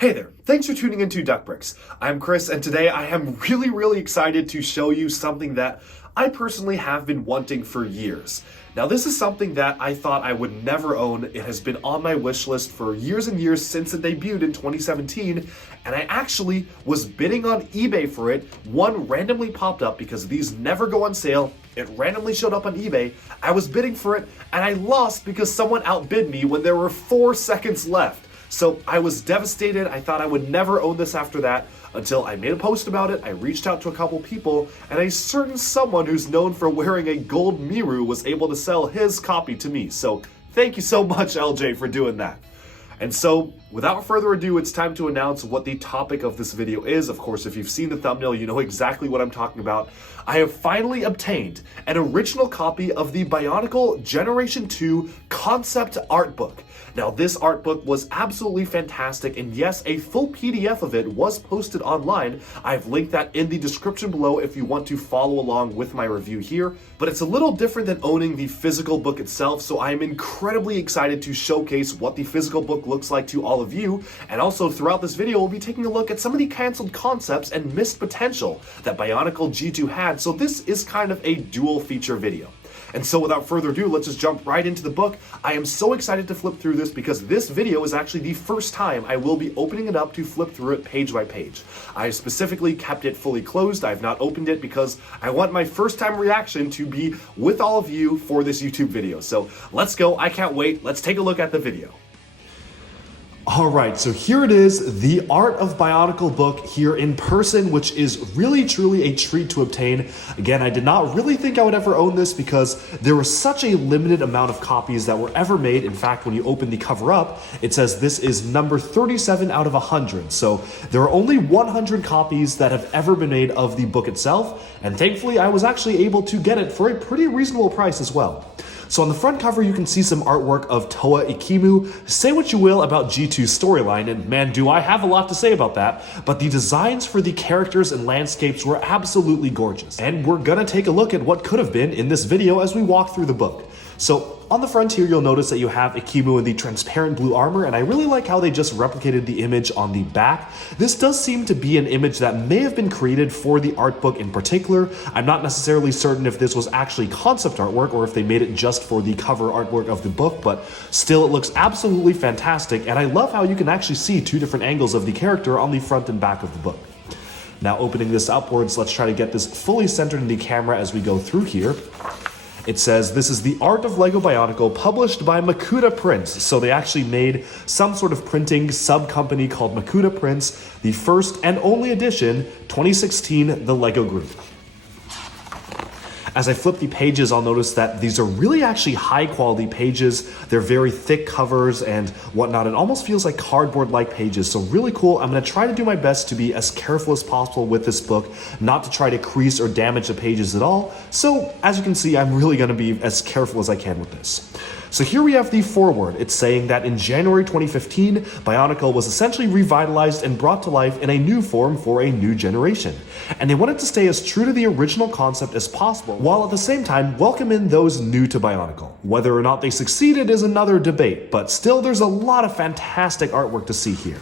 Hey there, thanks for tuning into Duck Bricks. I'm Chris, and today I am really excited to show you something that I personally have been wanting for years. Now, this is something that I thought I would never own. It has been on my wish list for years and years since it debuted in 2017, and I actually was bidding on eBay for it. One randomly popped up because these never go on sale. It randomly showed up on eBay. I was bidding for it, and I lost because someone outbid me when there were 4 seconds left. So I was devastated. I thought I would never own this after that until I made a post about it. I reached out to a couple people, and a certain someone who's known for wearing a gold Miru was able to sell his copy to me. So thank you so much, LJ, for doing that. And so, without further ado, it's time to announce what the topic of this video is. Of course, if you've seen the thumbnail, you know exactly what I'm talking about. I have finally obtained an original copy of the Bionicle Generation 2 concept art book. Now, this art book was absolutely fantastic, and yes, a full PDF of it was posted online. I've linked that in the description below if you want to follow along with my review here, but it's a little different than owning the physical book itself, so I'm incredibly excited to showcase what the physical book looks like to all of you, and also throughout this video, we'll be taking a look at some of the canceled concepts and missed potential that Bionicle G2 had, so this is kind of a dual feature video. And so without further ado, let's just jump right into the book. I am so excited to flip through this because this video is actually the first time I will be opening it up to flip through it page by page. I specifically kept it fully closed. I've not opened it because I want my first time reaction to be with all of you for this YouTube video. So let's go. I can't wait. Let's take a look at the video. Alright, so here it is, the Art of Bionicle book here in person, which is really truly a treat to obtain. Again, I did not really think I would ever own this because there was such a limited amount of copies that were ever made. In fact, when you open the cover up, it says this is number 37 out of 100. So there are only 100 copies that have ever been made of the book itself, and thankfully I was actually able to get it for a pretty reasonable price as well. So on the front cover, you can see some artwork of Toa Ikimu. Say what you will about G2's storyline, and man, do I have a lot to say about that, but the designs for the characters and landscapes were absolutely gorgeous. And we're gonna take a look at what could have been in this video as we walk through the book. So on the front here, you'll notice that you have Ikimu in the transparent blue armor, and I really like how they just replicated the image on the back. This does seem to be an image that may have been created for the art book in particular. I'm not necessarily certain if this was actually concept artwork or if they made it just for the cover artwork of the book, but still it looks absolutely fantastic, and I love how you can actually see 2 different angles of the character on the front and back of the book. Now opening this upwards, let's try to get this fully centered in the camera as we go through here. It says, this is the Art of Lego Bionicle published by Makuta Prints. So they actually made some sort of printing sub-company called Makuta Prints, the first and only edition, 2016, the Lego Group. As I flip the pages, I'll notice that these are really actually high quality pages. They're very thick covers and whatnot. It almost feels like cardboard-like pages, so really cool. I'm gonna try to do my best to be as careful as possible with this book, not to try to crease or damage the pages at all. So as you can see, I'm really gonna be as careful as I can with this. So here we have the foreword. It's saying that in January 2015, Bionicle was essentially revitalized and brought to life in a new form for a new generation. And they wanted to stay as true to the original concept as possible, while at the same time welcome in those new to Bionicle. Whether or not they succeeded is another debate, but still there's a lot of fantastic artwork to see here.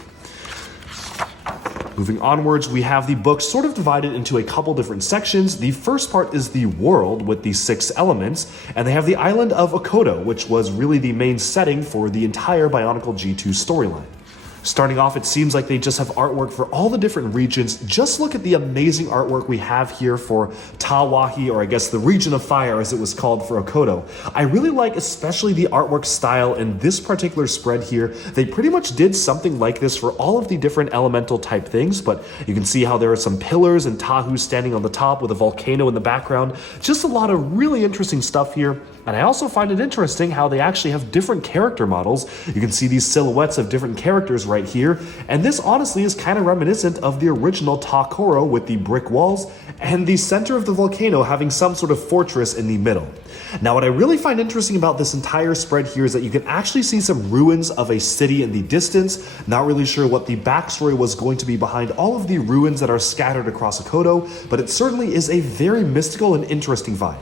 Moving onwards, we have the book sort of divided into a couple different sections. The first part is the world with the 6 elements, and they have the island of Okoto, which was really the main setting for the entire Bionicle G2 storyline. Starting off, it seems like they just have artwork for all the different regions. Just look at the amazing artwork we have here for Tawahi, or I guess the region of fire as it was called for Okoto. I really like especially the artwork style in this particular spread here. They pretty much did something like this for all of the different elemental type things, but you can see how there are some pillars and Tahu standing on the top with a volcano in the background. Just a lot of really interesting stuff here. And I also find it interesting how they actually have different character models. You can see these silhouettes of different characters right here, and this honestly is kind of reminiscent of the original Takoro with the brick walls and the center of the volcano having some sort of fortress in the middle. Now, what I really find interesting about this entire spread here is that you can actually see some ruins of a city in the distance. Not really sure what the backstory was going to be behind all of the ruins that are scattered across Okoto, but it certainly is a very mystical and interesting vibe.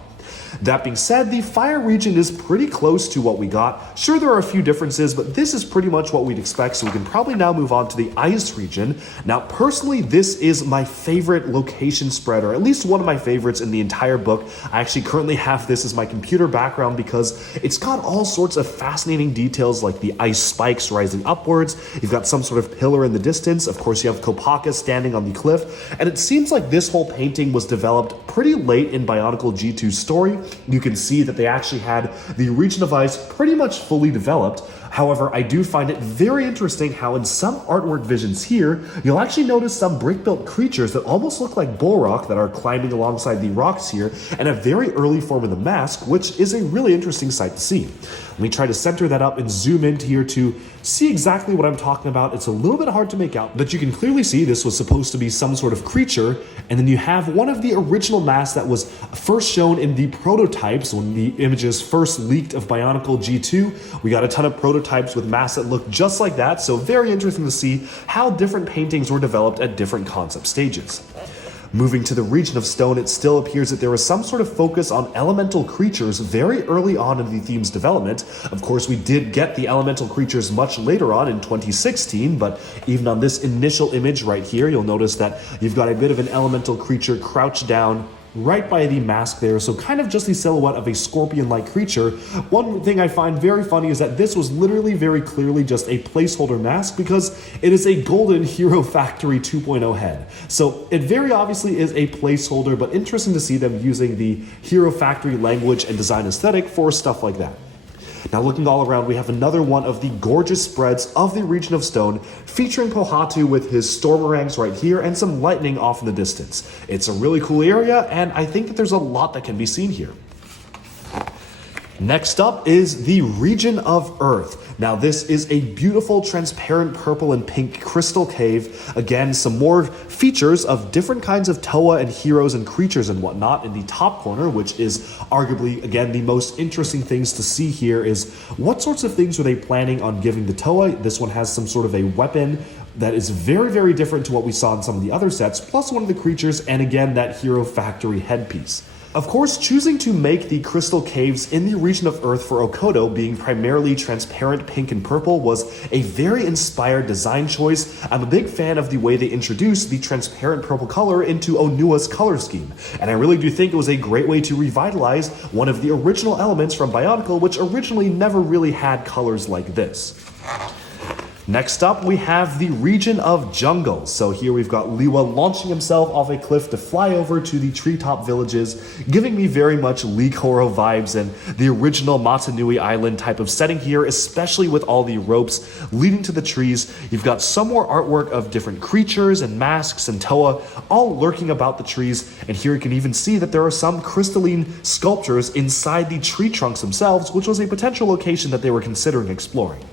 That being said, the fire region is pretty close to what we got. Sure, there are a few differences, but this is pretty much what we'd expect, so we can probably now move on to the ice region. Now, personally, this is my favorite location spread, or at least one of my favorites in the entire book. I actually currently have this as my computer background because it's got all sorts of fascinating details like the ice spikes rising upwards. You've got some sort of pillar in the distance. Of course, you have Kopaka standing on the cliff, and it seems like this whole painting was developed pretty late in Bionicle G2's story. You can see that they actually had the region of ice pretty much fully developed. However, I do find it very interesting how in some artwork visions here, you'll actually notice some brick-built creatures that almost look like Borok that are climbing alongside the rocks here, and a very early form of the mask, which is a really interesting sight to see. Let me try to center that up and zoom in here to see exactly what I'm talking about. It's a little bit hard to make out, but you can clearly see this was supposed to be some sort of creature, and then you have one of the original masks that was first shown in the prototypes when the images first leaked of Bionicle G2. We got a ton of prototypes with masks that look just like that, so very interesting to see how different paintings were developed at different concept stages. Moving to the region of stone, it still appears that there was some sort of focus on elemental creatures very early on in the theme's development. Of course, we did get the elemental creatures much later on in 2016, but even on this initial image right here, you'll notice that you've got a bit of an elemental creature crouched down right by the mask there, so kind of just the silhouette of a scorpion-like creature. One thing I find very funny is that this was literally very clearly just a placeholder mask because it is a golden Hero Factory 2.0 head. So it very obviously is a placeholder, but interesting to see them using the Hero Factory language and design aesthetic for stuff like that. Now looking all around, we have another one of the gorgeous spreads of the region of stone featuring Pohatu with his stormerangs right here and some lightning off in the distance. It's a really cool area, and I think that there's a lot that can be seen here. Next up is the region of Earth. Now this is a beautiful transparent purple and pink crystal cave. Again, some more features of different kinds of Toa and heroes and creatures and whatnot in the top corner, which is arguably, again, the most interesting things to see here is what sorts of things were they planning on giving the Toa. This one has some sort of a weapon that is very, very different to what we saw in some of the other sets, plus one of the creatures, and again, that Hero Factory headpiece. Of course, choosing to make the crystal caves in the region of Earth for Okoto being primarily transparent pink and purple was a very inspired design choice. I'm a big fan of the way they introduced the transparent purple color into Onua's color scheme, and I really do think it was a great way to revitalize one of the original elements from Bionicle, which originally never really had colors like this. Next up, we have the region of jungle. So here we've got Liwa launching himself off a cliff to fly over to the treetop villages, giving me very much Lee Koro vibes and the original Matanui Island type of setting here, especially with all the ropes leading to the trees. You've got some more artwork of different creatures and masks and Toa all lurking about the trees, and here you can even see that there are some crystalline sculptures inside the tree trunks themselves, which was a potential location that they were considering exploring.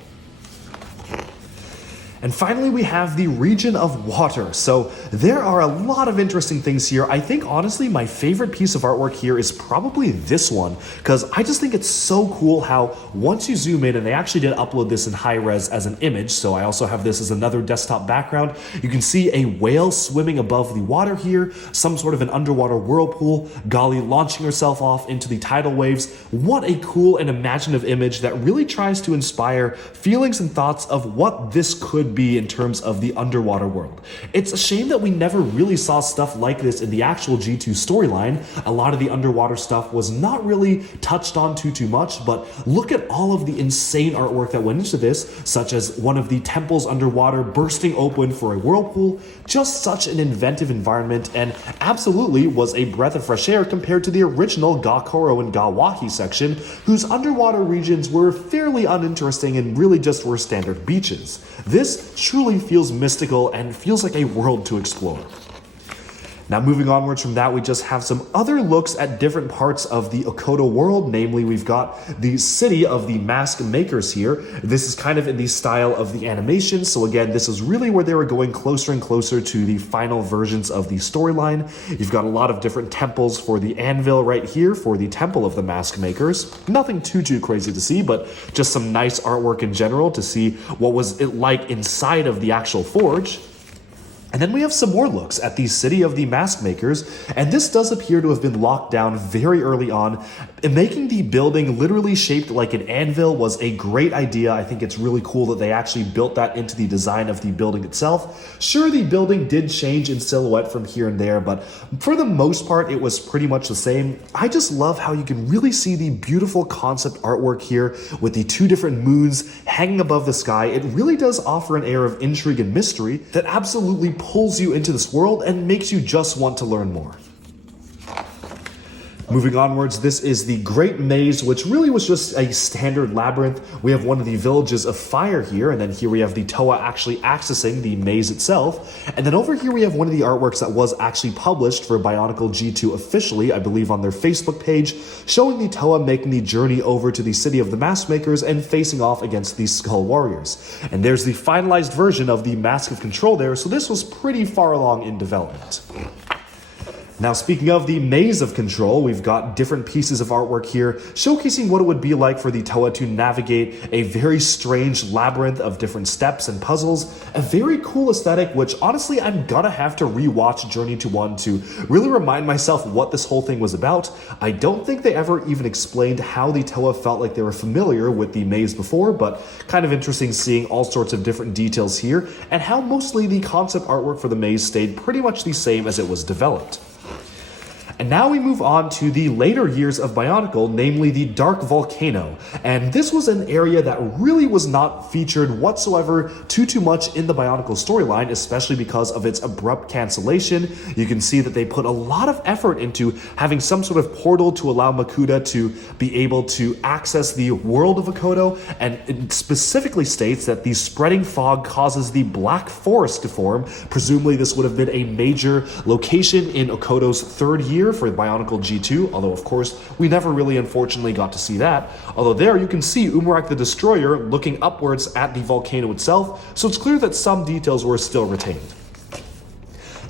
And finally, we have the region of water. So there are a lot of interesting things here. I think, honestly, my favorite piece of artwork here is probably this one, because I just think it's so cool how once you zoom in, and they actually did upload this in high res as an image, so I also have this as another desktop background, you can see a whale swimming above the water here, some sort of an underwater whirlpool, Gali launching herself off into the tidal waves. What a cool and imaginative image that really tries to inspire feelings and thoughts of what this could be in terms of the underwater world. It's a shame that we never really saw stuff like this in the actual G2 storyline. A lot of the underwater stuff was not really touched on too much, but look at all of the insane artwork that went into this, such as one of the temples underwater bursting open for a whirlpool. Just such an inventive environment, and absolutely was a breath of fresh air compared to the original Gakoro and Gawahi section, whose underwater regions were fairly uninteresting and really just were standard beaches. This truly feels mystical and feels like a world to explore. Now moving onwards from that, we just have some other looks at different parts of the Okoto world. Namely, we've got the city of the mask makers here. This is kind of in the style of the animation. So again, this is really where they were going closer and closer to the final versions of the storyline. You've got a lot of different temples for the anvil right here for the temple of the mask makers. Nothing too crazy to see, but just some nice artwork in general to see what was it like inside of the actual forge. And then we have some more looks at the city of the mask makers, and this does appear to have been locked down very early on. And making the building literally shaped like an anvil was a great idea. I think it's really cool that they actually built that into the design of the building itself. Sure, the building did change in silhouette from here and there, but for the most part, it was pretty much the same. I just love how you can really see the beautiful concept artwork here with the two different moons hanging above the sky. It really does offer an air of intrigue and mystery that absolutely pulls you into this world and makes you just want to learn more. Moving onwards, this is the Great Maze, which really was just a standard labyrinth. We have one of the villages of fire here, and then here we have the Toa actually accessing the maze itself. And then over here we have one of the artworks that was actually published for Bionicle G2 officially, I believe on their Facebook page, showing the Toa making the journey over to the city of the mask makers and facing off against the Skull Warriors. And there's the finalized version of the Mask of Control there, so this was pretty far along in development. Now, speaking of the Maze of Control, we've got different pieces of artwork here showcasing what it would be like for the Toa to navigate a very strange labyrinth of different steps and puzzles. A very cool aesthetic, which honestly I'm gonna have to rewatch Journey to 1 to really remind myself what this whole thing was about. I don't think they ever even explained how the Toa felt like they were familiar with the maze before, but kind of interesting seeing all sorts of different details here and how mostly the concept artwork for the maze stayed pretty much the same as it was developed. And now we move on to the later years of Bionicle, namely the Dark Volcano. And this was an area that really was not featured whatsoever too much in the Bionicle storyline, especially because of its abrupt cancellation. You can see that they put a lot of effort into having some sort of portal to allow Makuta to be able to access the world of Okoto, and it specifically states that the spreading fog causes the Black Forest to form. Presumably this would have been a major location in Okoto's third year for Bionicle G2, although of course we never really unfortunately got to see that. Although there you can see Umarak the Destroyer looking upwards at the volcano itself, so it's clear that some details were still retained.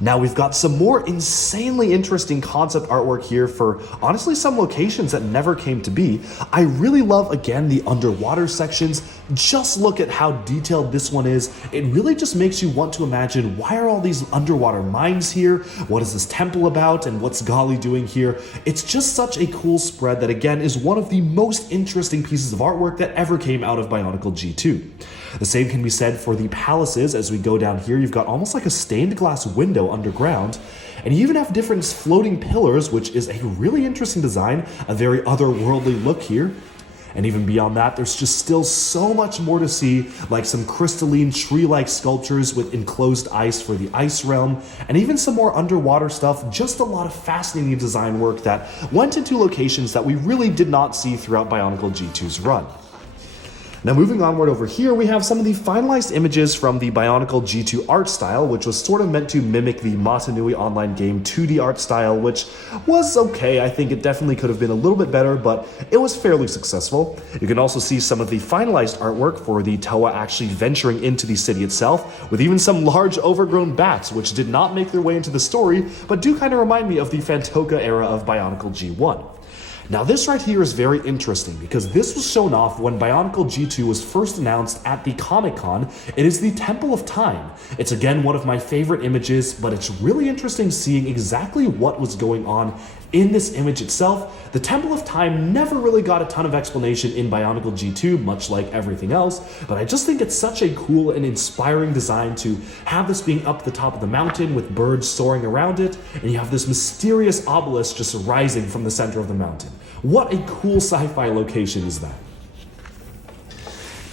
Now we've got some more insanely interesting concept artwork here for honestly some locations that never came to be. I really love again the underwater sections. Just look at how detailed this one is. It really just makes you want to imagine, why are all these underwater mines here? What is this temple about? And what's Gali doing here? It's just such a cool spread that again is one of the most interesting pieces of artwork that ever came out of Bionicle G2. The same can be said for the palaces. As we go down here, you've got almost like a stained glass window underground, and you even have different floating pillars, which is a really interesting design, a very otherworldly look here. And even beyond that, there's just still so much more to see, like some crystalline tree-like sculptures with enclosed ice for the ice realm, and even some more underwater stuff. Just a lot of fascinating design work that went into locations that we really did not see throughout Bionicle G2's run. Now moving onward over here, we have some of the finalized images from the Bionicle G2 art style, which was sort of meant to mimic the Matanui online game 2D art style, which was okay. I think it definitely could have been a little bit better, but it was fairly successful. You can also see some of the finalized artwork for the Toa actually venturing into the city itself, with even some large overgrown bats, which did not make their way into the story, but do kind of remind me of the Fantoka era of Bionicle G1. Now this right here is very interesting because this was shown off when Bionicle G2 was first announced at the Comic-Con. It is the Temple of Time. It's again one of my favorite images, but it's really interesting seeing exactly what was going on in this image itself. The Temple of Time never really got a ton of explanation in Bionicle G2, much like everything else, but I just think it's such a cool and inspiring design to have this being up the top of the mountain with birds soaring around it, and you have this mysterious obelisk just rising from the center of the mountain. What a cool sci-fi location is that?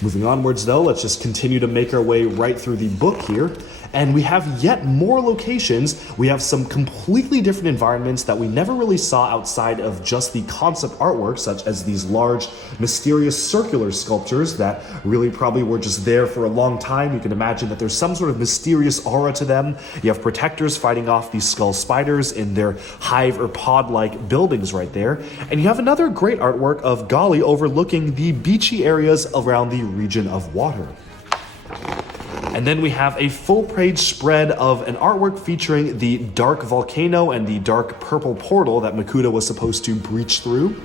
Moving onwards though, let's just continue to make our way right through the book here. And we have yet more locations. We have some completely different environments that we never really saw outside of just the concept artwork, such as these large, mysterious circular sculptures that really probably were just there for a long time. You can imagine that there's some sort of mysterious aura to them. You have protectors fighting off these skull spiders in their hive or pod-like buildings right there. And you have another great artwork of Gali overlooking the beachy areas around the region of water. And then we have a full-page spread of an artwork featuring the dark volcano and the dark purple portal that Makuta was supposed to breach through.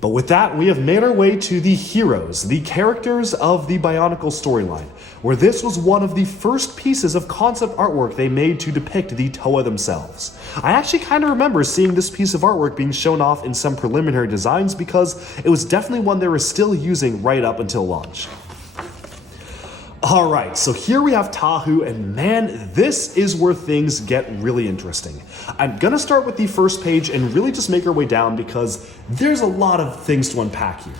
But with that, we have made our way to the heroes, the characters of the Bionicle storyline. where this was one of the first pieces of concept artwork they made to depict the Toa themselves. I actually kind of remember seeing this piece of artwork being shown off in some preliminary designs because it was definitely one they were still using right up until launch. Alright, so here we have Tahu, and man, this is where things get really interesting. I'm gonna start with the first page and really just make our way down because there's a lot of things to unpack here.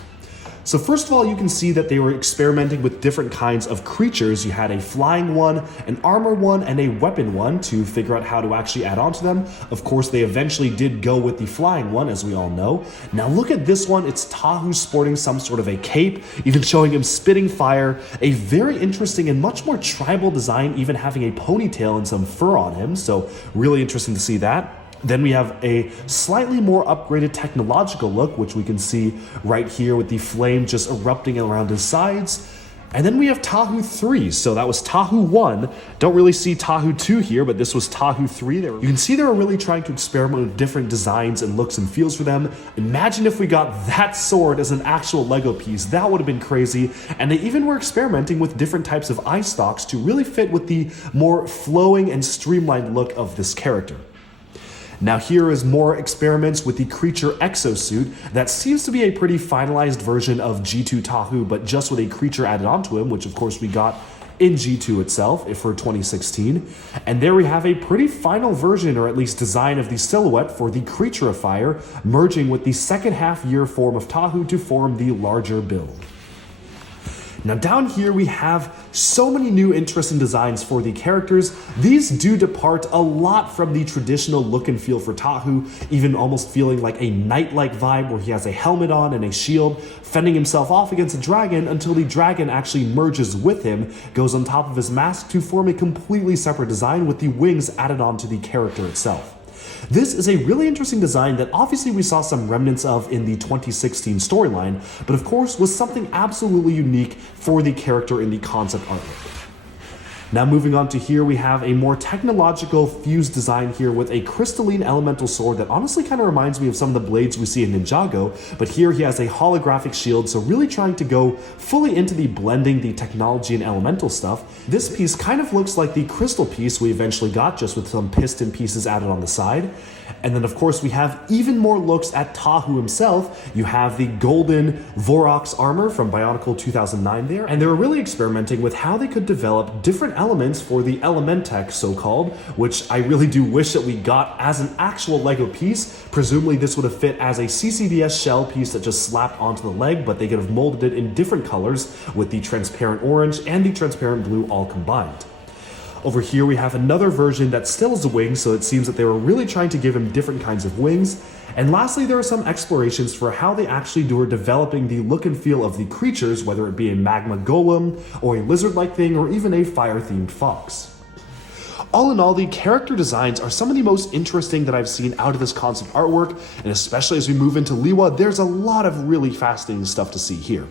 So first of all, you can see that they were experimenting with different kinds of creatures. You had a flying one, an armor one, and a weapon one to figure out how to actually add on to them. Of course, they eventually did go with the flying one, as we all know. Now look at this one. It's Tahu sporting some sort of a cape, even showing him spitting fire. A very interesting and much more tribal design, even having a ponytail and some fur on him. So really interesting to see that. Then we have a slightly more upgraded technological look, which we can see right here with the flame just erupting around his sides. And then we have Tahu 3. So that was Tahu 1. Don't really see Tahu 2 here, but this was Tahu 3. You can see they were really trying to experiment with different designs and looks and feels for them. Imagine if we got that sword as an actual Lego piece. That would have been crazy. And they even were experimenting with different types of eye stalks to really fit with the more flowing and streamlined look of this character. Now here is more experiments with the creature exosuit. That seems to be a pretty finalized version of G2 Tahu, but just with a creature added onto him, which of course we got in G2 itself for 2016. And there we have a pretty final version, or at least design, of the silhouette for the Creatureifier, merging with the second half year form of Tahu to form the larger build. Now down here we have so many new interesting designs for the characters. These do depart a lot from the traditional look and feel for Tahu, even almost feeling like a knight-like vibe where he has a helmet on and a shield, fending himself off against a dragon until the dragon actually merges with him, goes on top of his mask to form a completely separate design with the wings added onto the character itself. This is a really interesting design that obviously we saw some remnants of in the 2016 storyline, but of course was something absolutely unique for the character in the concept artwork. Now moving on to here, we have a more technological fused design here with a crystalline elemental sword that honestly kind of reminds me of some of the blades we see in Ninjago, but here he has a holographic shield, so really trying to go fully into the blending the technology and elemental stuff. This piece kind of looks like the crystal piece we eventually got, just with some piston pieces added on the side. And then of course we have even more looks at Tahu himself. You have the golden Vorox armor from Bionicle 2009 there, and they were really experimenting with how they could develop different elements for the Elementech, so-called, which I really do wish that we got as an actual Lego piece. Presumably this would have fit as a CCDS shell piece that just slapped onto the leg, but they could have molded it in different colors with the transparent orange and the transparent blue all combined. Over here we have another version that still has a wing, so it seems that they were really trying to give him different kinds of wings. And lastly, there are some explorations for how they actually were developing the look and feel of the creatures, whether it be a magma golem, or a lizard-like thing, or even a fire-themed fox. All in all, the character designs are some of the most interesting that I've seen out of this concept artwork, and especially as we move into Liwa, there's a lot of really fascinating stuff to see here.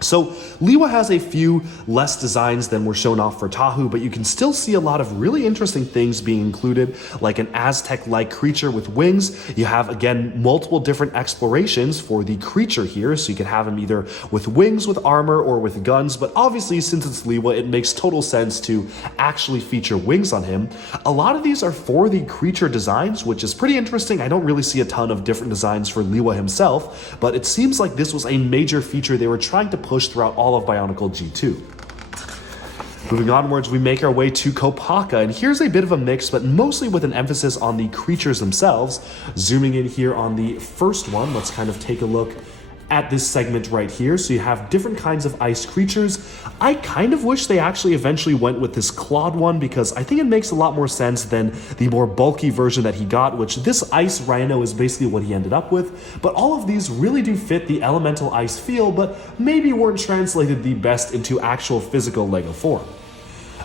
So Liwa has a few less designs than were shown off for Tahu, but you can still see a lot of really interesting things being included, like an Aztec-like creature with wings. You have, again, multiple different explorations for the creature here, so you can have him either with wings, with armor, or with guns, but obviously since it's Liwa, it makes total sense to actually feature wings on him. A lot of these are for the creature designs, which is pretty interesting. I don't really see a ton of different designs for Liwa himself, but it seems like this was a major feature they were trying to push throughout all of Bionicle G2. Moving onwards, we make our way to Kopaka, and here's a bit of a mix, but mostly with an emphasis on the creatures themselves. Zooming in here on the first one, let's kind of take a look at this segment right here. So you have different kinds of ice creatures. I kind of wish they actually eventually went with this clawed one, because I think it makes a lot more sense than the more bulky version that he got, which this ice rhino is basically what he ended up with. But all of these really do fit the elemental ice feel, but maybe weren't translated the best into actual physical Lego form.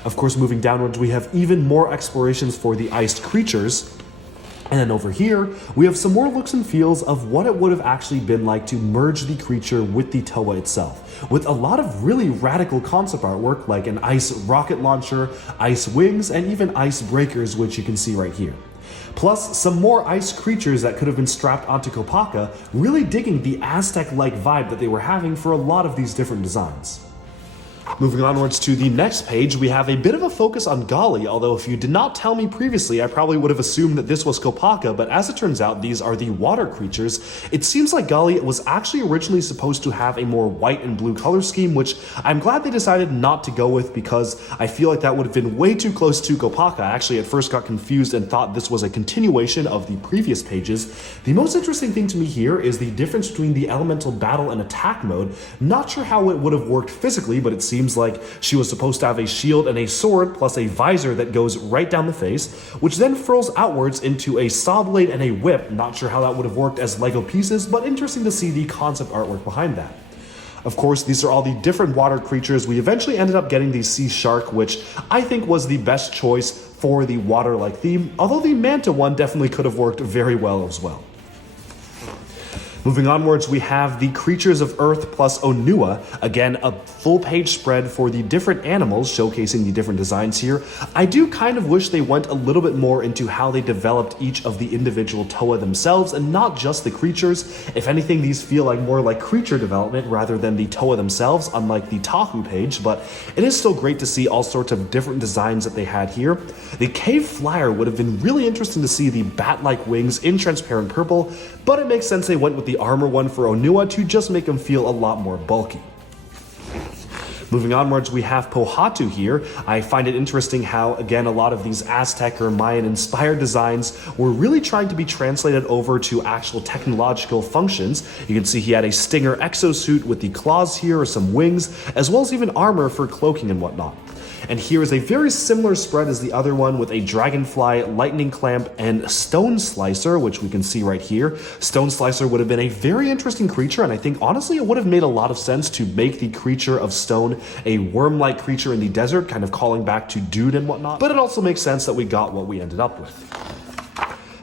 Of course, moving downwards, we have even more explorations for the iced creatures. And then over here, we have some more looks and feels of what it would have actually been like to merge the creature with the Toa itself, with a lot of really radical concept artwork like an ice rocket launcher, ice wings, and even ice breakers, which you can see right here. Plus, some more ice creatures that could have been strapped onto Kopaka, really digging the Aztec-like vibe that they were having for a lot of these different designs. Moving onwards to the next page, we have a bit of a focus on Gali, although if you did not tell me previously, I probably would have assumed that this was Kopaka, but as it turns out, these are the water creatures. It seems like Gali was actually originally supposed to have a more white and blue color scheme, which I'm glad they decided not to go with because I feel like that would have been way too close to Kopaka. I actually at first got confused and thought this was a continuation of the previous pages. The most interesting thing to me here is the difference between the elemental battle and attack mode. Not sure how it would have worked physically, but it seems like she was supposed to have a shield and a sword plus a visor that goes right down the face, which then furls outwards into a saw blade and a whip. Not sure how that would have worked as Lego pieces, but interesting to see the concept artwork behind that. Of course, these are all the different water creatures. We eventually ended up getting the sea shark, which I think was the best choice for the water-like theme, although the manta one definitely could have worked very well as well. Moving onwards, we have the Creatures of Earth plus Onua. Again, a full page spread for the different animals, showcasing the different designs here. I do kind of wish they went a little bit more into how they developed each of the individual Toa themselves and not just the creatures. If anything, these feel like more like creature development rather than the Toa themselves, unlike the Tahu page, but it is still great to see all sorts of different designs that they had here. The Cave Flyer would have been really interesting to see the bat-like wings in transparent purple, but it makes sense they went with the armor one for Onua to just make him feel a lot more bulky. Moving onwards, we have Pohatu here. I find it interesting how, again, a lot of these Aztec or Mayan-inspired designs were really trying to be translated over to actual technological functions. You can see he had a Stinger exosuit with the claws here, or some wings, as well as even armor for cloaking and whatnot. And here is a very similar spread as the other one with a dragonfly, lightning clamp, and stone slicer, which we can see right here. Stone slicer would have been a very interesting creature, and I think honestly it would have made a lot of sense to make the creature of stone a worm-like creature in the desert, kind of calling back to Dude and whatnot. But it also makes sense that we got what we ended up with.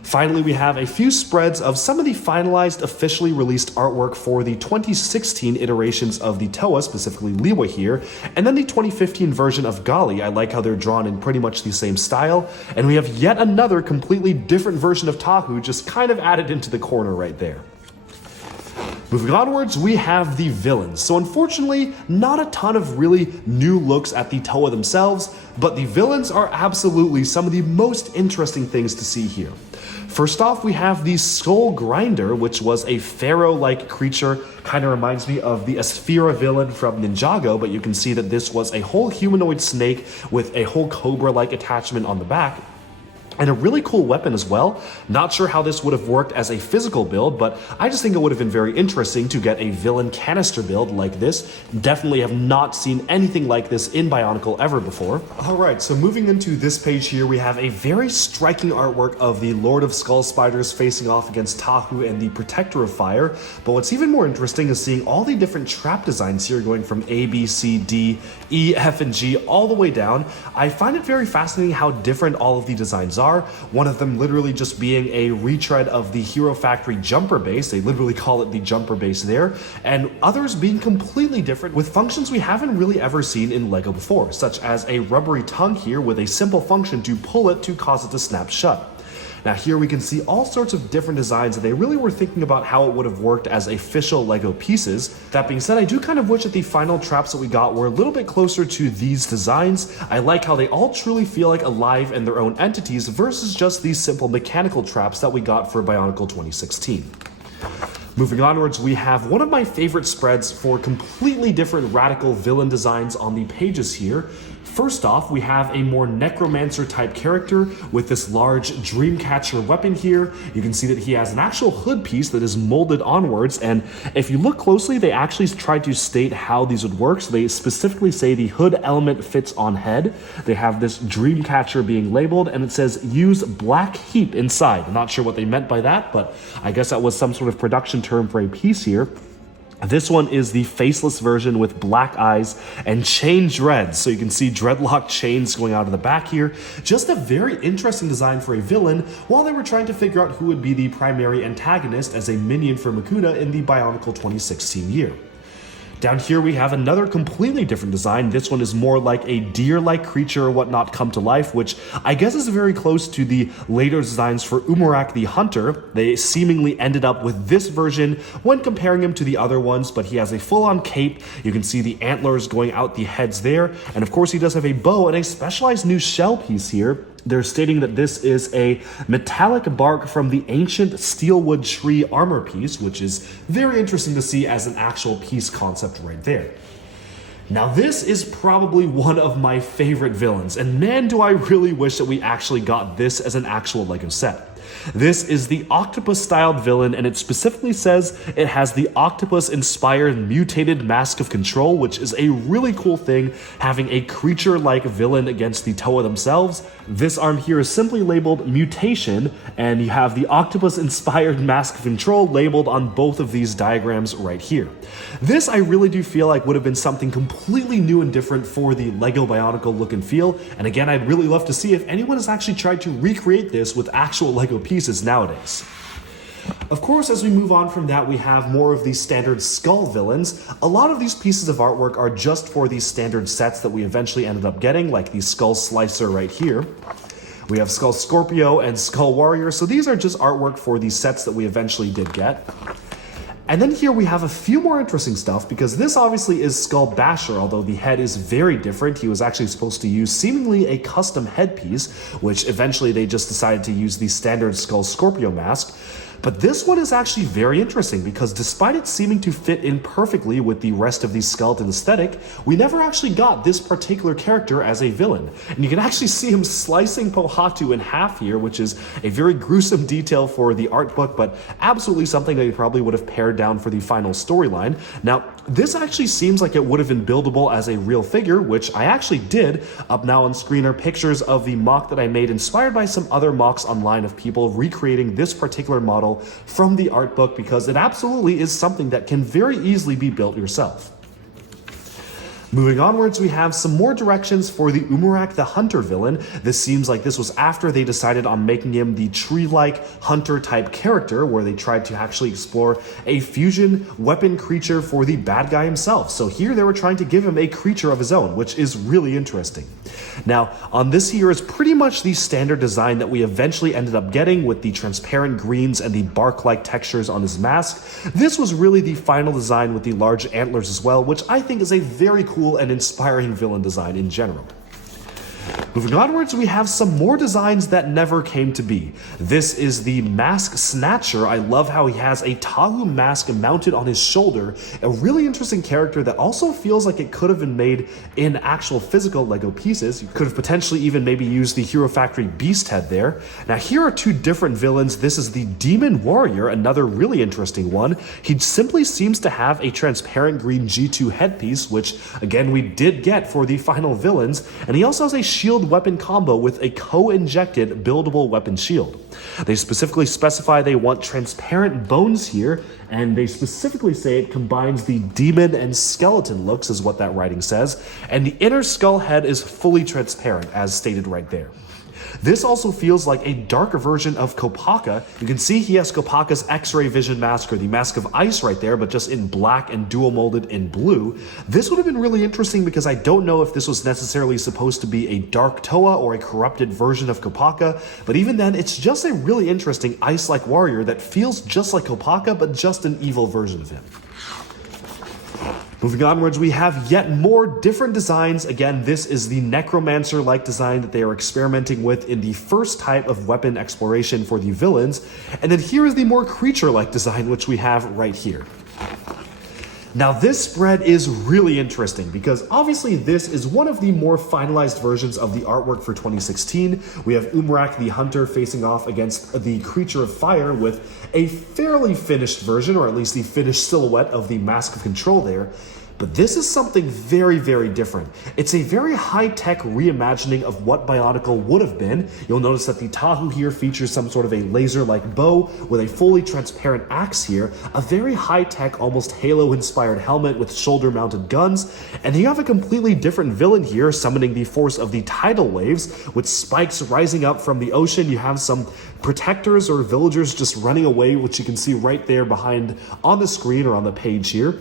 Finally, we have a few spreads of some of the finalized, officially released artwork for the 2016 iterations of the Toa, specifically Liwa here, and then the 2015 version of Gali. I like how they're drawn in pretty much the same style, and we have yet another completely different version of Tahu just kind of added into the corner right there. Moving onwards, we have the villains. So unfortunately, not a ton of really new looks at the Toa themselves, but the villains are absolutely some of the most interesting things to see here. First off, we have the Skull Grinder, which was a pharaoh-like creature. Kind of reminds me of the Asphira villain from Ninjago, but you can see that this was a whole humanoid snake with a whole cobra-like attachment on the back. And a really cool weapon as well. Not sure how this would have worked as a physical build, but I just think it would have been very interesting to get a villain canister build like this. Definitely have not seen anything like this in Bionicle ever before. Alright, so moving into this page here, we have a very striking artwork of the Lord of Skull Spiders facing off against Tahu and the Protector of Fire. But what's even more interesting is seeing all the different trap designs here going from A, B, C, D, E, F, and G all the way down. I find it very fascinating how different all of the designs are. One of them literally just being a retread of the Hero Factory jumper base. They literally call it the jumper base there. And others being completely different with functions we haven't really ever seen in LEGO before, such as a rubbery tongue here with a simple function to pull it to cause it to snap shut. Now here we can see all sorts of different designs, and they really were thinking about how it would have worked as official LEGO pieces. That being said, I do kind of wish that the final traps that we got were a little bit closer to these designs. I like how they all truly feel like alive in their own entities versus just these simple mechanical traps that we got for Bionicle 2016. Moving onwards, we have one of my favorite spreads for completely different radical villain designs on the pages here. First off, we have a more necromancer type character with this large dreamcatcher weapon here. You can see that he has an actual hood piece that is molded onwards, and if you look closely, they actually tried to state how these would work. So they specifically say the hood element fits on head. They have this dreamcatcher being labeled, and it says use black heap inside. I'm not sure what they meant by that, but I guess that was some sort of production term for a piece here. This one is the faceless version with black eyes and chain dreads. So you can see dreadlock chains going out of the back here. Just a very interesting design for a villain while they were trying to figure out who would be the primary antagonist as a minion for Makuta in the Bionicle 2016 year. Down here we have another completely different design. This one is more like a deer-like creature or whatnot come to life, which I guess is very close to the later designs for Umarak the Hunter. They seemingly ended up with this version when comparing him to the other ones, but he has a full-on cape. You can see the antlers going out the heads there, and of course he does have a bow and a specialized new shell piece here. They're stating that this is a metallic bark from the ancient steelwood tree armor piece, which is very interesting to see as an actual piece concept right there. Now this is probably one of my favorite villains, and man do I really wish that we actually got this as an actual LEGO set. This is the octopus-styled villain, and it specifically says it has the octopus-inspired mutated mask of control, which is a really cool thing, having a creature-like villain against the Toa themselves. This arm here is simply labeled mutation, and you have the octopus-inspired mask of control labeled on both of these diagrams right here. This I really do feel like would have been something completely new and different for the LEGO Bionicle look and feel, and again, I'd really love to see if anyone has actually tried to recreate this with actual LEGO pieces nowadays. Of course, as we move on from that, we have more of these standard skull villains. A lot of these pieces of artwork are just for these standard sets that we eventually ended up getting, like the Skull Slicer right here. We have Skull Scorpio and Skull Warrior, so these are just artwork for these sets that we eventually did get. And then here we have a few more interesting stuff, because this obviously is Skull Basher, although the head is very different. He was actually supposed to use seemingly a custom headpiece, which eventually they just decided to use the standard Skull Scorpio mask. But this one is actually very interesting because despite it seeming to fit in perfectly with the rest of the skeleton aesthetic, we never actually got this particular character as a villain. And you can actually see him slicing Pohatu in half here, which is a very gruesome detail for the art book, but absolutely something that he probably would have pared down for the final storyline. Now, this actually seems like it would have been buildable as a real figure, which I actually did. Up now on screen are pictures of the mock that I made, inspired by some other mocks online of people recreating this particular model from the art book, because it absolutely is something that can very easily be built yourself. Moving onwards, we have some more directions for the Umarak the Hunter villain. This seems like this was after they decided on making him the tree-like hunter-type character, where they tried to actually explore a fusion weapon creature for the bad guy himself. So here they were trying to give him a creature of his own, which is really interesting. Now, on this here is pretty much the standard design that we eventually ended up getting, with the transparent greens and the bark-like textures on his mask. This was really the final design with the large antlers as well, which I think is a very cool and inspiring villain design in general. Moving onwards, we have some more designs that never came to be. This is the Mask Snatcher. I love how he has a Tahu mask mounted on his shoulder, a really interesting character that also feels like it could have been made in actual physical LEGO pieces. You could have potentially even maybe used the Hero Factory Beast head there. Now here are two different villains. This is the Demon Warrior, another really interesting one. He simply seems to have a transparent green G2 headpiece, which again we did get for the final villains, and he also has a shield weapon combo with a co-injected buildable weapon shield. They specifically specify they want transparent bones here, and they specifically say it combines the demon and skeleton looks, is what that writing says, and the inner skull head is fully transparent, as stated right there. This also feels like a darker version of Kopaka. You can see he has Kopaka's X-ray vision mask, or the mask of ice right there, but just in black and dual molded in blue. This would have been really interesting because I don't know if this was necessarily supposed to be a dark Toa or a corrupted version of Kopaka, but even then, it's just a really interesting ice-like warrior that feels just like Kopaka, but just an evil version of him. Moving onwards, we have yet more different designs. Again, this is the Necromancer-like design that they are experimenting with in the first type of weapon exploration for the villains. And then here is the more creature-like design, which we have right here. Now this spread is really interesting because obviously this is one of the more finalized versions of the artwork for 2016. We have Umarak the Hunter facing off against the Creature of Fire with a fairly finished version, or at least the finished silhouette of the Mask of Control there. But this is something very, very different. It's a very high-tech reimagining of what Bionicle would have been. You'll notice that the Tahu here features some sort of a laser-like bow with a fully transparent axe here, a very high-tech, almost Halo-inspired helmet with shoulder-mounted guns, and you have a completely different villain here summoning the force of the tidal waves with spikes rising up from the ocean. You have some protectors or villagers just running away, which you can see right there behind on the screen or on the page here.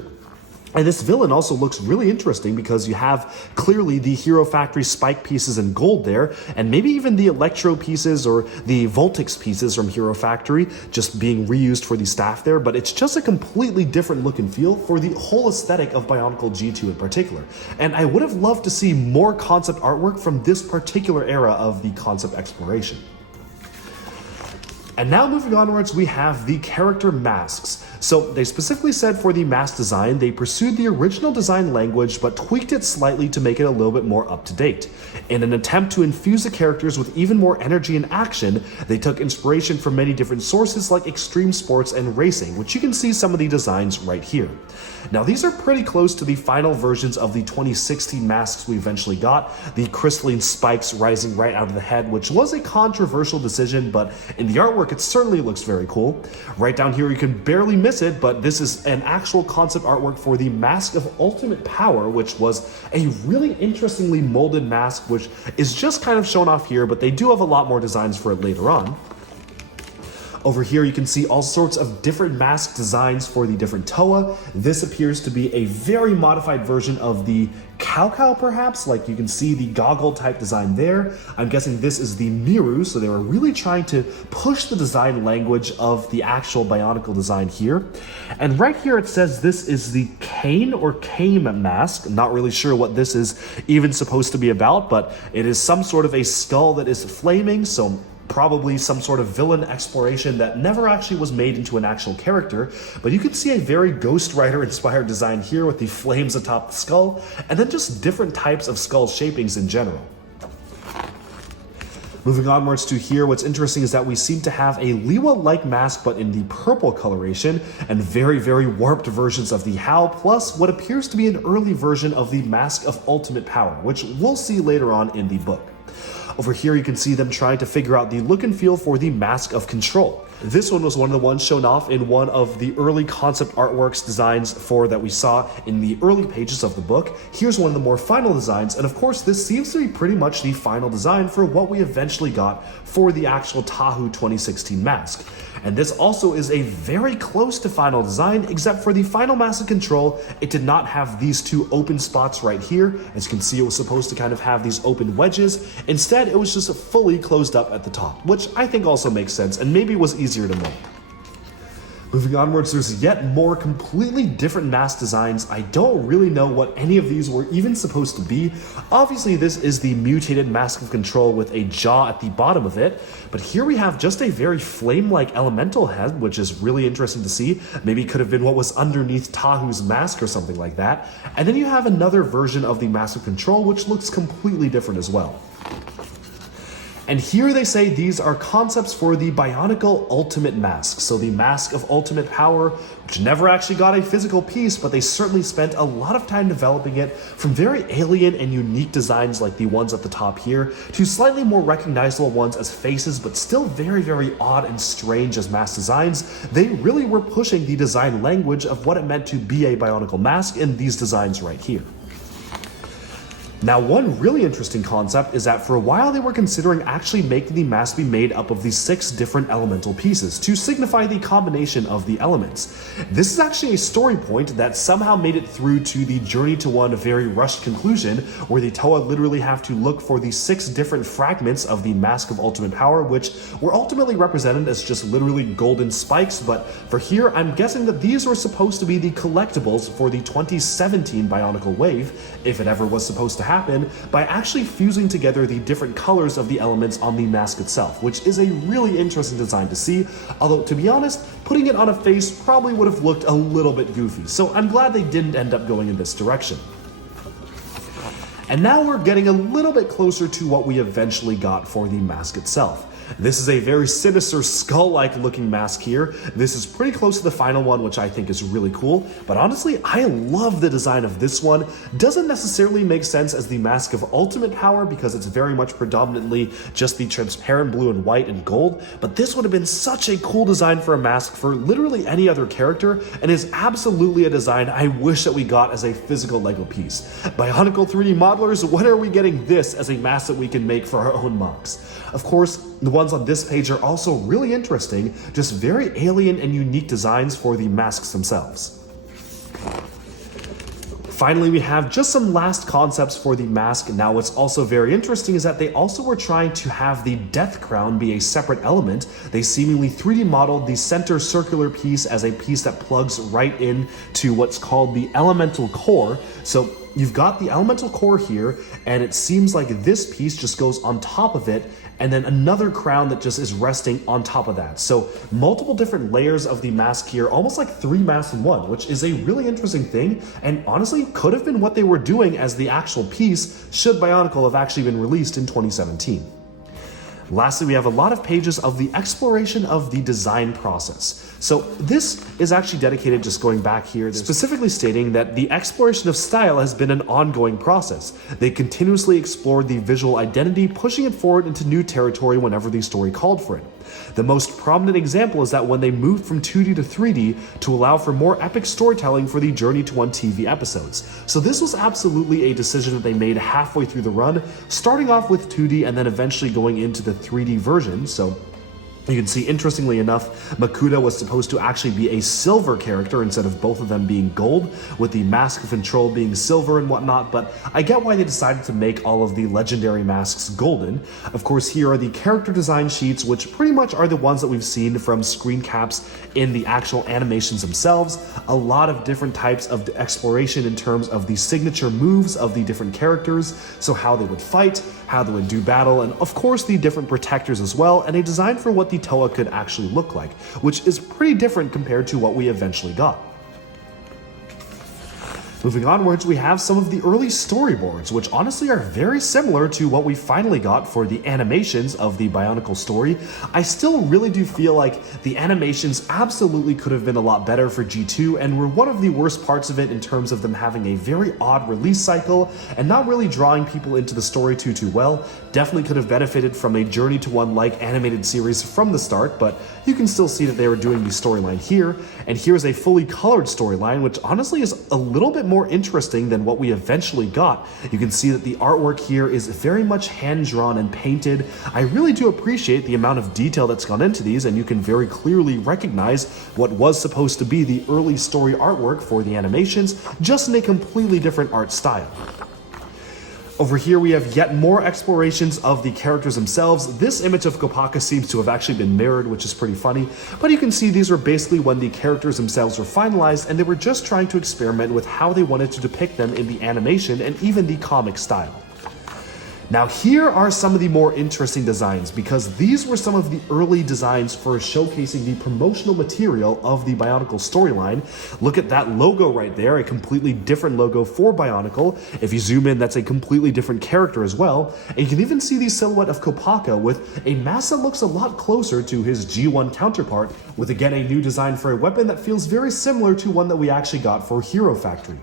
And this villain also looks really interesting because you have clearly the Hero Factory spike pieces in gold there, and maybe even the Electro pieces or the Voltix pieces from Hero Factory just being reused for the staff there, but it's just a completely different look and feel for the whole aesthetic of Bionicle G2 in particular. And I would have loved to see more concept artwork from this particular era of the concept exploration. And now moving onwards, we have the character masks. So they specifically said for the mask design, they pursued the original design language but tweaked it slightly to make it a little bit more up to date. In an attempt to infuse the characters with even more energy and action, they took inspiration from many different sources like extreme sports and racing, which you can see some of the designs right here. Now these are pretty close to the final versions of the 2016 masks we eventually got, the crystalline spikes rising right out of the head, which was a controversial decision, but in the artwork it certainly looks very cool. Right down here you can barely miss it, but this is an actual concept artwork for the Mask of Ultimate Power, which was a really interestingly molded mask, which is just kind of shown off here, but they do have a lot more designs for it later on. Over here you can see all sorts of different mask designs for the different Toa. This appears to be a very modified version of the Cow perhaps, like you can see the goggle type design there. I'm guessing this is the Miru, so they were really trying to push the design language of the actual Bionicle design here. And right here it says this is the Kane or Kame mask. I'm not really sure what this is even supposed to be about, but it is some sort of a skull that is flaming, so probably some sort of villain exploration that never actually was made into an actual character, but you can see a very Ghost Rider inspired design here with the flames atop the skull, and then just different types of skull shapings in general. Moving onwards to here, what's interesting is that we seem to have a Liwa-like mask but in the purple coloration, and very, very warped versions of the Hao, plus what appears to be an early version of the Mask of Ultimate Power, which we'll see later on in the book. Over here you can see them trying to figure out the look and feel for the Mask of Control. This one was one of the ones shown off in one of the early concept artworks designs for that we saw in the early pages of the book. Here's one of the more final designs, and of course this seems to be pretty much the final design for what we eventually got for the actual Tahu 2016 mask. And this also is a very close to final design, except for the final Mask of Control, it did not have these two open spots right here. As you can see, it was supposed to kind of have these open wedges. Instead, it was just fully closed up at the top, which I think also makes sense and maybe was easier to mold. Moving onwards, there's yet more completely different mask designs. I don't really know what any of these were even supposed to be. Obviously, this is the mutated Mask of Control with a jaw at the bottom of it, but here we have just a very flame-like elemental head, which is really interesting to see. Maybe it could have been what was underneath Tahu's mask or something like that. And then you have another version of the Mask of Control, which looks completely different as well. And here they say these are concepts for the Bionicle Ultimate Mask. So the Mask of Ultimate Power, which never actually got a physical piece, but they certainly spent a lot of time developing it, from very alien and unique designs like the ones at the top here, to slightly more recognizable ones as faces, but still very, very odd and strange as mask designs. They really were pushing the design language of what it meant to be a Bionicle mask in these designs right here. Now, one really interesting concept is that for a while they were considering actually making the mask be made up of these 6 different elemental pieces to signify the combination of the elements. This is actually a story point that somehow made it through to the Journey to One very rushed conclusion, where the Toa literally have to look for the 6 different fragments of the Mask of Ultimate Power, which were ultimately represented as just literally golden spikes, but for here I'm guessing that these were supposed to be the collectibles for the 2017 Bionicle Wave, if it ever was supposed to happen, by actually fusing together the different colors of the elements on the mask itself, which is a really interesting design to see, although to be honest, putting it on a face probably would have looked a little bit goofy, so I'm glad they didn't end up going in this direction. And now we're getting a little bit closer to what we eventually got for the mask itself. This is a very sinister skull-like looking mask here. This is pretty close to the final one, which I think is really cool, but honestly, I love the design of this one. Doesn't necessarily make sense as the Mask of Ultimate Power because it's very much predominantly just the transparent blue and white and gold, but this would have been such a cool design for a mask for literally any other character, and is absolutely a design I wish that we got as a physical Lego piece. Bionicle 3D modelers, when are we getting this as a mask that we can make for our own mocks? Of course, the ones on this page are also really interesting, just very alien and unique designs for the masks themselves. Finally, we have just some last concepts for the mask. Now, what's also very interesting is that they also were trying to have the death crown be a separate element. They seemingly 3D modeled the center circular piece as a piece that plugs right in to what's called the elemental core. So you've got the elemental core here, and it seems like this piece just goes on top of it, and then another crown that just is resting on top of that. So multiple different layers of the mask here, almost like 3 masks in one, which is a really interesting thing, and honestly could have been what they were doing as the actual piece should Bionicle have actually been released in 2017. Lastly, we have a lot of pages of the exploration of the design process. So this is actually dedicated, just going back here, specifically stating that the exploration of style has been an ongoing process. They continuously explored the visual identity, pushing it forward into new territory whenever the story called for it. The most prominent example is that when they moved from 2D to 3D to allow for more epic storytelling for the Journey to One TV episodes. So this was absolutely a decision that they made halfway through the run, starting off with 2D and then eventually going into the 3D version. So you can see, interestingly enough, Makuta was supposed to actually be a silver character instead of both of them being gold, with the Mask of Control being silver and whatnot, but I get why they decided to make all of the legendary masks golden. Of course, here are the character design sheets, which pretty much are the ones that we've seen from screen caps in the actual animations themselves. A lot of different types of exploration in terms of the signature moves of the different characters, so how they would fight, how they would do battle, and of course the different protectors as well, and a design for what the Toa could actually look like, which is pretty different compared to what we eventually got. Moving onwards, we have some of the early storyboards, which honestly are very similar to what we finally got for the animations of the Bionicle story. I still really do feel like the animations absolutely could have been a lot better for G2 and were one of the worst parts of it in terms of them having a very odd release cycle and not really drawing people into the story too well. Definitely could have benefited from a Journey to One-like animated series from the start, but you can still see that they were doing the storyline here, and here's a fully colored storyline, which honestly is a little bit more interesting than what we eventually got. You can see that the artwork here is very much hand-drawn and painted. I really do appreciate the amount of detail that's gone into these, and you can very clearly recognize what was supposed to be the early story artwork for the animations, just in a completely different art style. Over here we have yet more explorations of the characters themselves. This image of Kopaka seems to have actually been mirrored, which is pretty funny, but you can see these were basically when the characters themselves were finalized and they were just trying to experiment with how they wanted to depict them in the animation and even the comic style. Now here are some of the more interesting designs, because these were some of the early designs for showcasing the promotional material of the Bionicle storyline. Look at that logo right there, a completely different logo for Bionicle. If you zoom in, that's a completely different character as well. And you can even see the silhouette of Kopaka with a mask that looks a lot closer to his G1 counterpart, with again a new design for a weapon that feels very similar to one that we actually got for Hero Factory.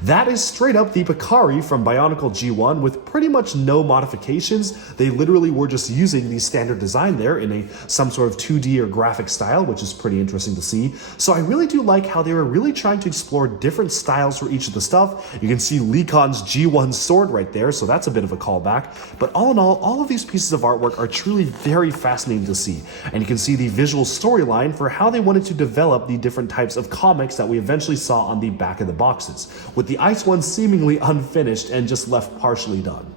That is straight up the Picari from Bionicle G1 with pretty much no modifications. They literally were just using the standard design there in some sort of 2D or graphic style, which is pretty interesting to see. So I really do like how they were really trying to explore different styles for each of the stuff. You can see Likon's G1 sword right there, so that's a bit of a callback. But all in all of these pieces of artwork are truly very fascinating to see. And you can see the visual storyline for how they wanted to develop the different types of comics that we eventually saw on the back of the boxes, with the ice one seemingly unfinished and just left partially done.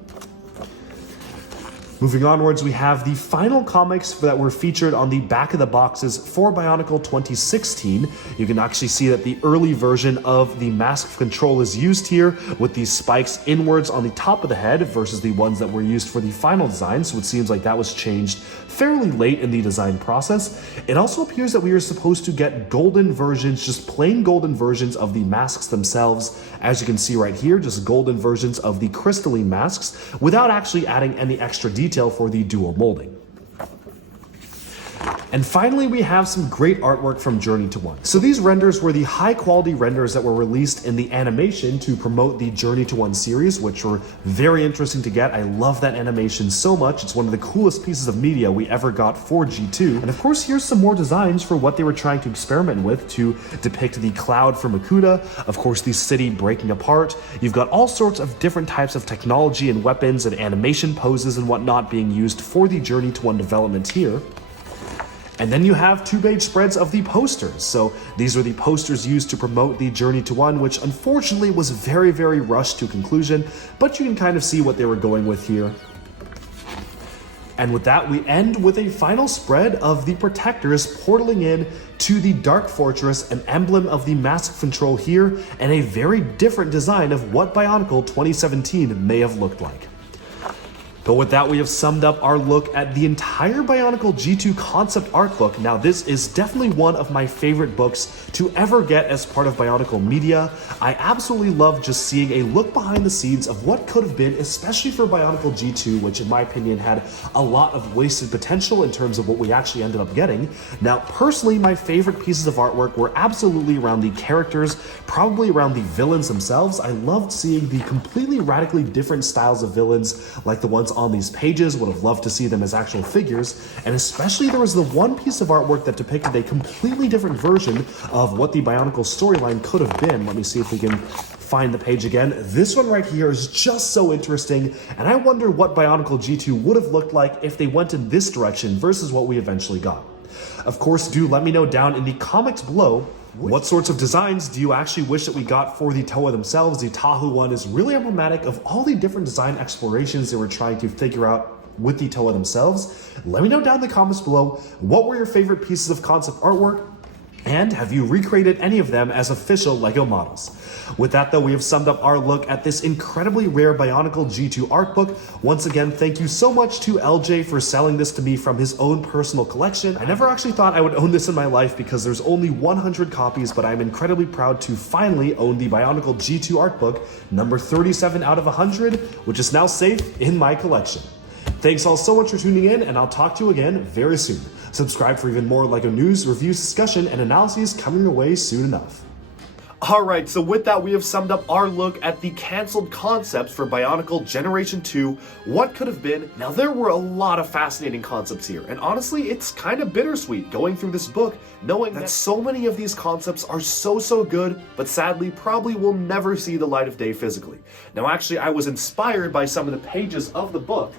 Moving onwards, we have the final comics that were featured on the back of the boxes for Bionicle 2016. You can actually see that the early version of the Mask of Control is used here, with these spikes inwards on the top of the head versus the ones that were used for the final design, so it seems like that was changed fairly late in the design process. It also appears that we are supposed to get golden versions, just plain golden versions of the masks themselves. As you can see right here, just golden versions of the crystalline masks without actually adding any extra detail for the dual molding. And finally, we have some great artwork from Journey to One. So these renders were the high quality renders that were released in the animation to promote the Journey to One series, which were very interesting to get. I love that animation so much. It's one of the coolest pieces of media we ever got for G2. And of course, here's some more designs for what they were trying to experiment with to depict the cloud from Makuta, of course, the city breaking apart. You've got all sorts of different types of technology and weapons and animation poses and whatnot being used for the Journey to One development here. And then you have 2-page spreads of the posters. So these were the posters used to promote the Journey to One, which unfortunately was very, very rushed to conclusion, but you can kind of see what they were going with here. And with that, we end with a final spread of the Protectors portaling in to the Dark Fortress, an emblem of the Massive Control here, and a very different design of what Bionicle 2017 may have looked like. But with that, we have summed up our look at the entire Bionicle G2 concept art book. Now, this is definitely one of my favorite books to ever get as part of Bionicle media. I absolutely love just seeing a look behind the scenes of what could have been, especially for Bionicle G2, which in my opinion had a lot of wasted potential in terms of what we actually ended up getting. Now, personally, my favorite pieces of artwork were absolutely around the characters, probably around the villains themselves. I loved seeing the completely radically different styles of villains, like the ones on these pages. Would have loved to see them as actual figures, and especially there was the one piece of artwork that depicted a completely different version of what the Bionicle storyline could have been. Let me see if we can find the page again. This one right here is just so interesting, and I wonder what Bionicle G2 would have looked like if they went in this direction versus what we eventually got. Of course, do let me know down in the comments below what sorts of designs do you actually wish that we got for the Toa themselves. The Tahu one is really emblematic of all the different design explorations they were trying to figure out with the Toa themselves. Let me know down in the comments below what were your favorite pieces of concept artwork, and have you recreated any of them as official LEGO models? With that though, we have summed up our look at this incredibly rare Bionicle G2 art book. Once again, thank you so much to LJ for selling this to me from his own personal collection. I never actually thought I would own this in my life because there's only 100 copies, but I'm incredibly proud to finally own the Bionicle G2 art book, number 37 out of 100, which is now safe in my collection. Thanks all so much for tuning in, and I'll talk to you again very soon. Subscribe for even more LEGO news, reviews, discussion, and analyses coming your way soon enough. Alright, so with that, we have summed up our look at the cancelled concepts for Bionicle Generation 2, what could have been. Now, there were a lot of fascinating concepts here, and honestly, it's kind of bittersweet going through this book, knowing that so many of these concepts are so good, but sadly, probably will never see the light of day physically. Now, actually, I was inspired by some of the pages of the book.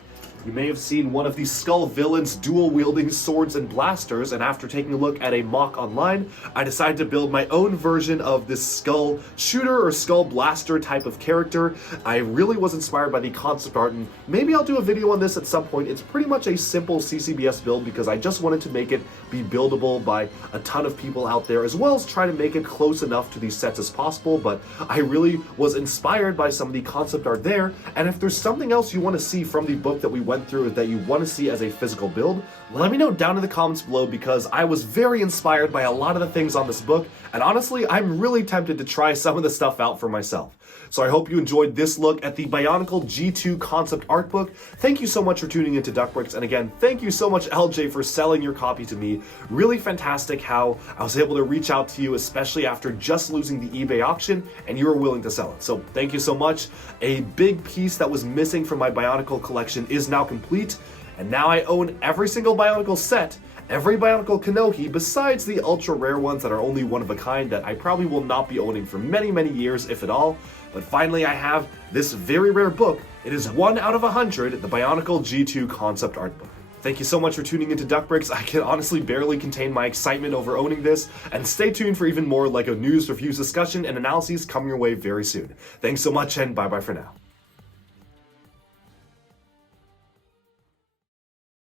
You may have seen one of these Skull villains dual-wielding swords and blasters, and after taking a look at a mock online, I decided to build my own version of this Skull shooter or Skull blaster type of character. I really was inspired by the concept art, and maybe I'll do a video on this at some point. It's pretty much a simple CCBS build because I just wanted to make it be buildable by a ton of people out there, as well as try to make it close enough to these sets as possible, but I really was inspired by some of the concept art there, and if there's something else you want to see from the book that we went through that you want to see as a physical build, let me know down in the comments below, because I was very inspired by a lot of the things on this book, and honestly, I'm really tempted to try some of the stuff out for myself. So I hope you enjoyed this look at the Bionicle G2 concept art book. Thank you so much for tuning into Duckbricks, and again, thank you so much LJ for selling your copy to me. Really fantastic how I was able to reach out to you, especially after just losing the eBay auction, and you were willing to sell it. So thank you so much. A big piece that was missing from my Bionicle collection is now complete, and now I own every single Bionicle set, every Bionicle Kanohi, besides the ultra rare ones that are only one of a kind that I probably will not be owning for many years, if at all. But finally, I have this very rare book. It is 1 out of 100, the Bionicle G2 concept art book. Thank you so much for tuning into Duckbricks. I can honestly barely contain my excitement over owning this, and stay tuned for even more LEGO news, reviews, discussion, and analyses coming your way very soon. Thanks so much, and bye-bye for now.